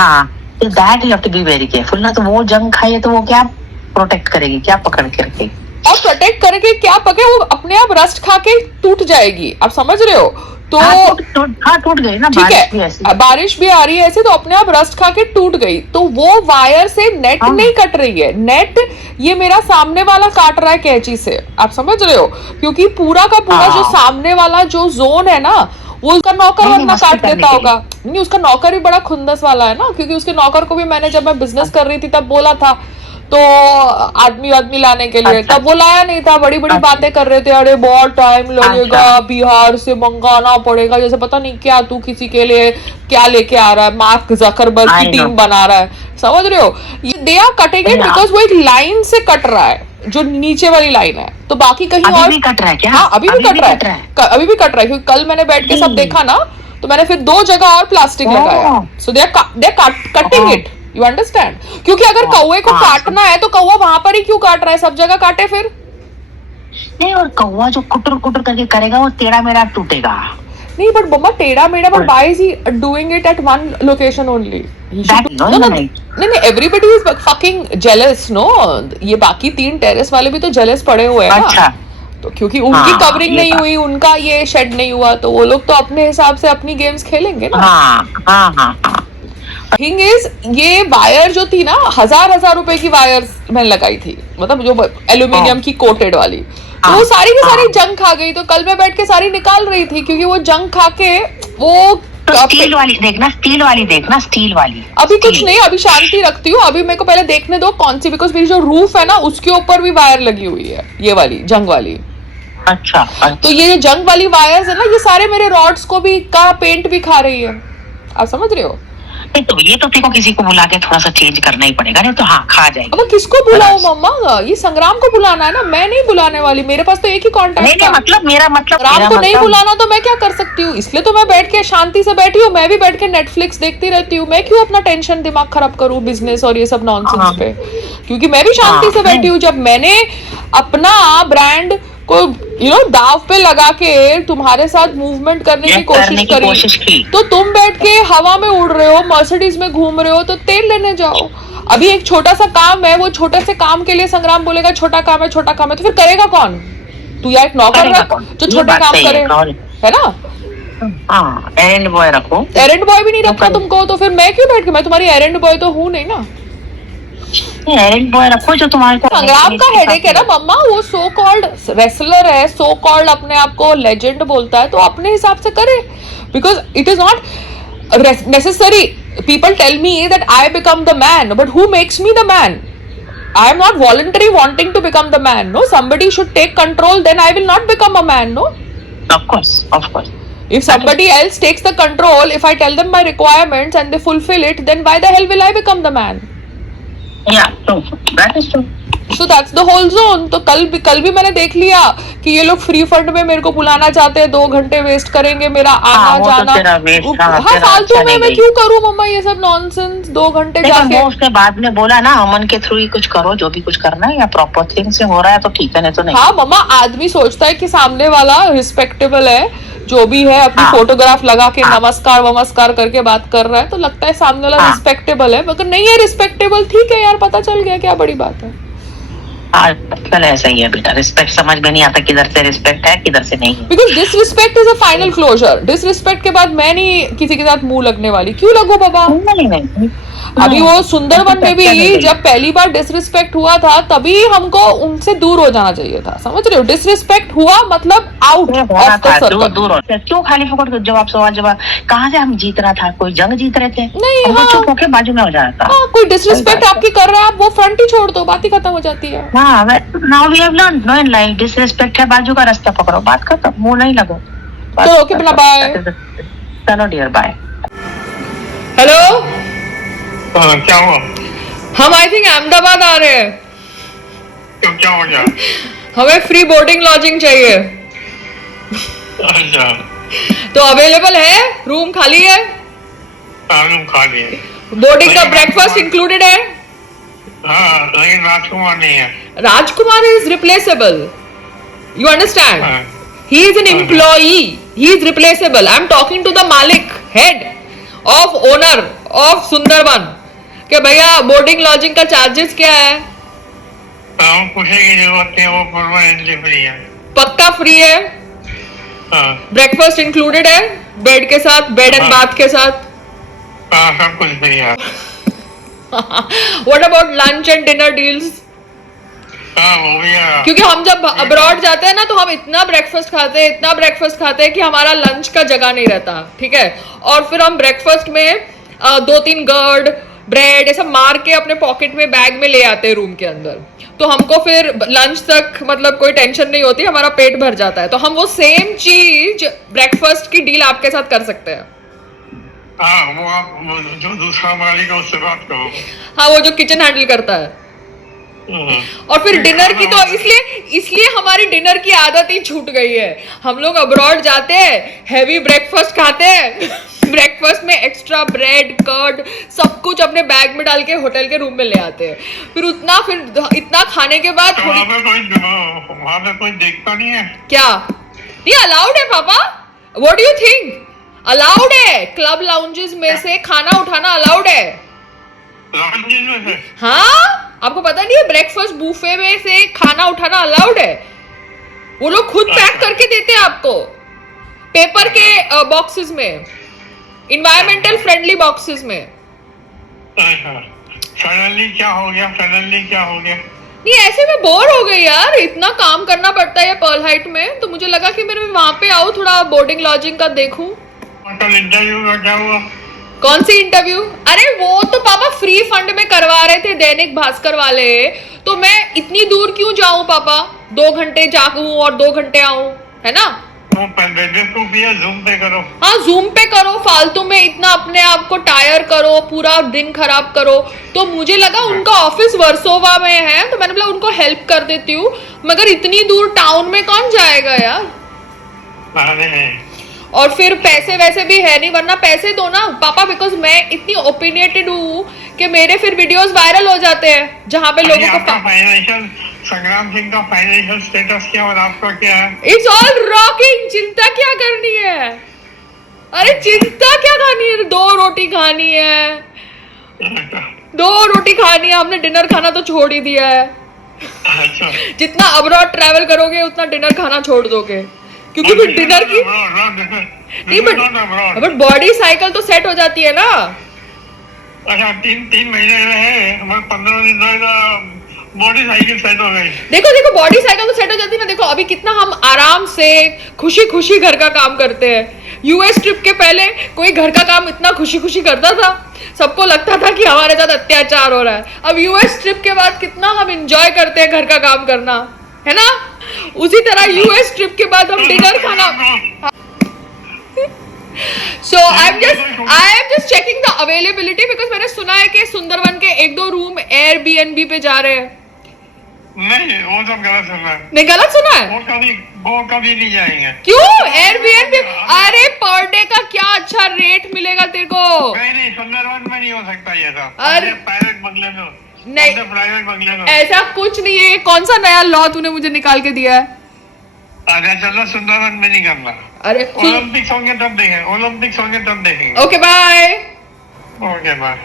हाँ, that you have to be very careful ना। तो वो जंग खाई है तो वो क्या प्रोटेक्ट करेगी, क्या पकड़ के रखेगी? और प्रोटेक्ट करके क्या पकड़े, वो अपने आप रस्ट खा के टूट जाएगी, आप समझ रहे हो? तो टूट गई ना, ठीक है, बारिश भी आ रही है ऐसे, तो अपने आप रस्ट खा के टूट गई। तो वो वायर से नेट नहीं कट रही है, नेट ये मेरा सामने वाला काट रहा है कैंची से, आप समझ रहे हो? क्योंकि पूरा का पूरा जो सामने वाला जो जोन है ना, वो उसका नौकर वरना काट देता होगा। नहीं, उसका नौकर भी बड़ा खुंदस वाला है ना, क्योंकि उसके नौकर को भी मैंने जब मैं बिजनेस कर रही थी तब बोला था तो आदमी लाने के लिए, तब वो लाया नहीं था। बड़ी बड़ी बातें कर रहे थे, अरे बहुत टाइम लगेगा, बिहार से मंगाना पड़ेगा, जैसे पता नहीं क्या तू किसी के लिए क्या लेके आ रहा है, मार्क जकरबर्ग की टीम बना रहा है, समझ रहे हो? ये they are cutting it because वो एक लाइन से कट रहा है, जो नीचे वाली लाइन है। तो बाकी कहीं और भी कट रहा है क्या? हाँ, अभी भी कट रहा है, अभी भी कट रहा है, क्योंकि कल मैंने बैठ के सब देखा ना, तो मैंने फिर 2 जगह और प्लास्टिक लगाया। So they are cutting it, you understand? क्योंकि अगर कौवे को काटना है तो कौवा वहां पर ही क्यों काट रहा है, सब जगह काटे फिर। नहीं, और कौवा जो कुटर कुटर करके करेगा वो टेढ़ा मेढ़ा टूटेगा। नहीं, बट मम्मा टेढ़ा मेढ़ा, but why is he doing it at one location only? नहीं, everybody is fucking jealous, no? ये बाकी 3 टेरेस वाले भी तो जेलस पड़े हुए हैं ना, तो क्योंकि उनकी कवरिंग नहीं हुई, उनका ये शेड नहीं हुआ, तो वो लोग तो अपने हिसाब से अपनी गेम्स खेलेंगे ना। थिंग इज, ये वायर जो थी ना, हजार रुपए की वायर मैंने लगाई थी, मतलब जो एल्यूमिनियम की कोटेड वाली, तो वो सारी की सारी जंग खा गई। तो कल मैं बैठ के सारी निकाल रही थी, क्योंकि वो जंग खा के वो स्टील वाली देखना, स्टील वाली। अभी कुछ नहीं, अभी शांति रखती हूँ, अभी मेरे को पहले देखने दो कौन सी, बिकॉज मेरी जो रूफ है ना उसके ऊपर भी वायर लगी हुई है, ये वाली जंग वाली। अच्छा। तो ये जो जंग वाली वायर्स है ना, ये सारे मेरे रॉड्स को भी का पेंट भी खा रही है, आप समझ रहे हो? तो ये तो देखो किसी को बुला के थोड़ा सा चेंज करना ही पड़ेगा, नहीं तो हाँ खा जाएगी। अब किसको बुलाओ मम्मा? ये संग्राम को बुलाना है ना, मैं नहीं बुलाने वाली, मेरे पास तो एक ही कांटेक्ट है। मेरा मतलब राम को नहीं बुलाना तो मैं क्या कर सकती हूँ? इसलिए तो मैं बैठ के शांति से बैठी हूँ, मैं भी बैठ के नेटफ्लिक्स देखती रहती हूँ। मैं क्यों अपना टेंशन दिमाग खराब करूँ बिजनेस और ये सब नॉनसेंस पे, क्योंकि मैं भी शांति से बैठी हूँ। जब मैंने अपना ब्रांड को दाव पे लगा के तुम्हारे साथ मूवमेंट करने की कोशिश की, तो तुम बैठ के हवा में उड़ रहे हो, मर्सिडीज में घूम रहे हो, तो तेल लेने जाओ। अभी एक छोटा सा काम है, वो छोटे से काम के लिए संग्राम बोलेगा छोटा काम है, तो फिर करेगा कौन? तू या एक नौकर रख जो छोटे काम करे, है ना? एरेंड बॉय रखो। एरेंड बॉय भी नहीं रखा तुमको, तो फिर मैं क्यों बैठ के, मैं तुम्हारी एरेंड बॉय तो हूँ नहीं ना। एरेंड बॉय रखो जो तुम्हारे को। संग्राम का हेडेक है ना मम्मा, वो सो कॉल्ड रेसलर है, सो कॉल्ड अपने आप को लेजेंड बोलता है, तो अपने हिसाब से करे, because it is not necessary. People tell me that I become the man, but who makes me the man? I am not voluntary wanting to become the man, no, somebody should take control, then I will not become a man, no? Of course. If somebody else takes the control, if I tell them my requirements and they fulfill it, then why the hell will I become the man? Yeah, true. That is true. So that's the whole zone. तो कल भी मैंने देख लिया कि ये लोग free fund में मेरे को बुलाना चाहते हैं, 2 घंटे वेस्ट करेंगे मेरा आना जाना। हाँ, फालतू में मैं क्यों करूँ मम्मा ये सब नॉनसेंस, 2 घंटे जाके। उसके बाद में बोला ना, अमन के थ्रू ही कुछ करो, जो भी कुछ करना है, या प्रॉपर थिंग से हो रहा है तो ठीक है, नहीं तो नहीं। हाँ मम्मा, आदमी सोचता है कि सामने वाला रिस्पेक्टेबल है, जो भी है, अपनी फोटोग्राफ लगा के नमस्कार करके बात कर रहा है, तो लगता है सामने वाला रिस्पेक्टेबल है, मगर नहीं है रिस्पेक्टेबल। ठीक है यार, पता चल गया, क्या बड़ी बात है। आजकल ऐसा ही है बेटा, रिस्पेक्ट समझ में नहीं आता, किधर से रिस्पेक्ट है किधर से नहीं। Because disrespect is a final closure. Disrespect के बाद मैं नहीं किसी के साथ मुंह लगने वाली। क्यों लगो बाबा? नहीं। अभी वो सुंदरवन में भी जब पहली बार डिसरिस्पेक्ट हुआ था, तभी हमको उनसे दूर हो जाना चाहिए था, समझ रहे हो? डिसरिस्पेक्ट हुआ मतलब आउट ऑफ द सर्कल। क्यों खाली फोकट जवाब सवाल जवाब? कहाँ से हम जीत रहा था? कोई जंग जीत रहे थे? नहीं, हाँ, चुप होके बाजू में हो जाता। कोई डिसरिस्पेक्ट आपकी कर रहा है, आप वो फ्रंट ही छोड़ दो, बात ही खत्म हो जाती है। Now we have learned, no, in life disrespect है, बाजू का रास्ता पकड़ो, बात खत्म, मुंह नहीं लगो। तो ओके अपना बाय। चलो डियर, बाय। हेलो, क्या हुआ? हम आई थिंक अहमदाबाद आ रहे हैं। क्यों, क्या हो गया? हमें फ्री बोर्डिंग लॉजिंग चाहिए। अच्छा, तो अवेलेबल है? रूम खाली है? रूम खाली है। बोर्डिंग का ब्रेकफास्ट इंक्लूडेड है? हाँ, लेकिन राजकुमार नहीं है। Rajkumar is replaceable, you understand? He is an employee, he is replaceable. I am talking to the malik, head of owner of Sundarvan कि भैया बोर्डिंग लॉजिंग का चार्जेस क्या है? पूछने की जरूरत नहीं, वो परमानेंटली फ्री है। पक्का फ्री है? हाँ ब्रेकफास्ट इंक्लूडेड है बेड के साथ, बेड एंड बाथ के साथ? हाँ, सब कुछ फ्री है। What about lunch and dinner deals? हाँ वो भी है। क्योंकि हम जब अब्रॉड जाते हैं ना तो हम इतना ब्रेकफास्ट खाते हैं कि हमारा लंच का जगह नहीं रहता, ठीक है। और फिर हम ब्रेकफास्ट में 2-3 गर्ड ब्रेड ऐसा मार के अपने पॉकेट में बैग में ले आते हैं रूम के अंदर, तो हमको फिर लंच तक मतलब कोई टेंशन नहीं होती, हमारा पेट भर जाता है। तो हम वो सेम चीज ब्रेकफास्ट की डील आपके साथ कर सकते हैं। हाँ वो जो दूसरा मालिक है उससे बात करो। हाँ, वो जो किचन हैंडल करता है। और फिर डिनर की तो इसलिए हमारी डिनर की आदत ही छूट गई है। हम लोग अब्रॉड जाते हैं, हैवी ब्रेकफास्ट खाते हैं, ब्रेकफास्ट में एक्स्ट्रा ब्रेड कर्ड सब कुछ अपने बैग में डाल के होटल के रूम में ले आते हैं। फिर इतना खाने के बाद तो वहाँ पे कोई देखता नहीं है क्या? नहीं अलाउड है पापा, what do you think? Allowed है, क्लब लाउंजेस में से खाना उठाना अलाउड है। लाउंजेस में से? हाँ, आपको पता नहीं है ब्रेकफास्ट बुफे में से खाना उठाना अलाउड है। वो लोग खुद पैक करके देते हैं आपको पेपर के बॉक्सेस में, इन्वायरमेंटल फ्रेंडली बॉक्सेस में। सडनली क्या हो गया? नहीं ऐसे में बोर हो गई यार, इतना काम करना पड़ता है पर्ल हाइट में, तो मुझे लगा कि मैं वहां पे आऊँ, थोड़ा बोर्डिंग लॉजिंग का देखूं। कल इंटरव्यू का क्या हुआ? कौन सी इंटरव्यू? अरे वो तो पापा फ्री फंड में करवा रहे थे दैनिक भास्कर वाले, तो मैं इतनी दूर क्यों जाऊं पापा, 2 घंटे जाऊं और 2 घंटे आऊं, है ना। तो ज़ूम पे करो। हाँ ज़ूम पे करो, फालतू में इतना अपने आप को टायर करो, पूरा दिन खराब करो। तो मुझे लगा उनका ऑफिस वर्सोवा में है, तो मैंने बोला उनको हेल्प कर देती हूँ, मगर इतनी दूर टाउन में कौन जाएगा यार। और फिर पैसे वैसे भी है नहीं, वरना पैसे दो ना पापा, बिकॉज मैं इतनी ओपिनियटेड हूँ कि मेरे फिर वीडियोस वायरल हो जाते हैं जहाँ पे लोगों को। फाइनेंशियल संग्राम सिंह का फाइनेंशियल स्टेटस क्या और आपका क्या है? It's all rocking. चिंता क्या करनी है? अरे चिंता क्या खानी है? 2 रोटी खानी है, 2 रोटी खानी है। हमने डिनर खाना तो छोड़ ही दिया है। अच्छा। जितना अब्रॉड ट्रैवल करोगे उतना डिनर खाना छोड़ दोगे, क्योंकि फिर डिनर की नहीं, बट बॉडी साइकिल तो सेट हो जाती है ना। अच्छा 3 महीने रहे, हमारे 15 दिन रहेगा, बॉडी साइकिल सेट हो गई। देखो बॉडी साइकिल तो सेट हो जाती है ना। देखो अभी कितना हम आराम से खुशी घर का काम करते हैं। यूएस ट्रिप के पहले कोई घर का काम इतना खुशी करता था? सबको लगता था कि हमारे साथ अत्याचार हो रहा है। अब यूएस ट्रिप के बाद कितना हम एंजॉय करते हैं घर का काम करना, है ना। उसी तरह यूएस ट्रिप के बाद हम डिनर खाना। So I am just checking the availability because मैंने सुना है कि सुंदरवन के 1-2 रूम Airbnb पे जा रहे हैं। नहीं, वो सब गलत सुना है। नहीं गलत सुना है? वो कभी नहीं जाएंगे। क्यों? Airbnb, अरे पर डे का क्या अच्छा रेट मिलेगा तेरे को। नहीं, सुंदरवन में नहीं हो सकता ये सब। अरे प्राइवेट बंगले में, नहीं, प्राइवेट बंगले में ऐसा कुछ नहीं है। कौन सा नया लॉ तूने मुझे निकाल के दिया है? अच्छा चलो, सुंदरवन में नहीं करना। अरे ओलंपिक्स होंगे तब देखेंगे। Okay bye. Okay bye.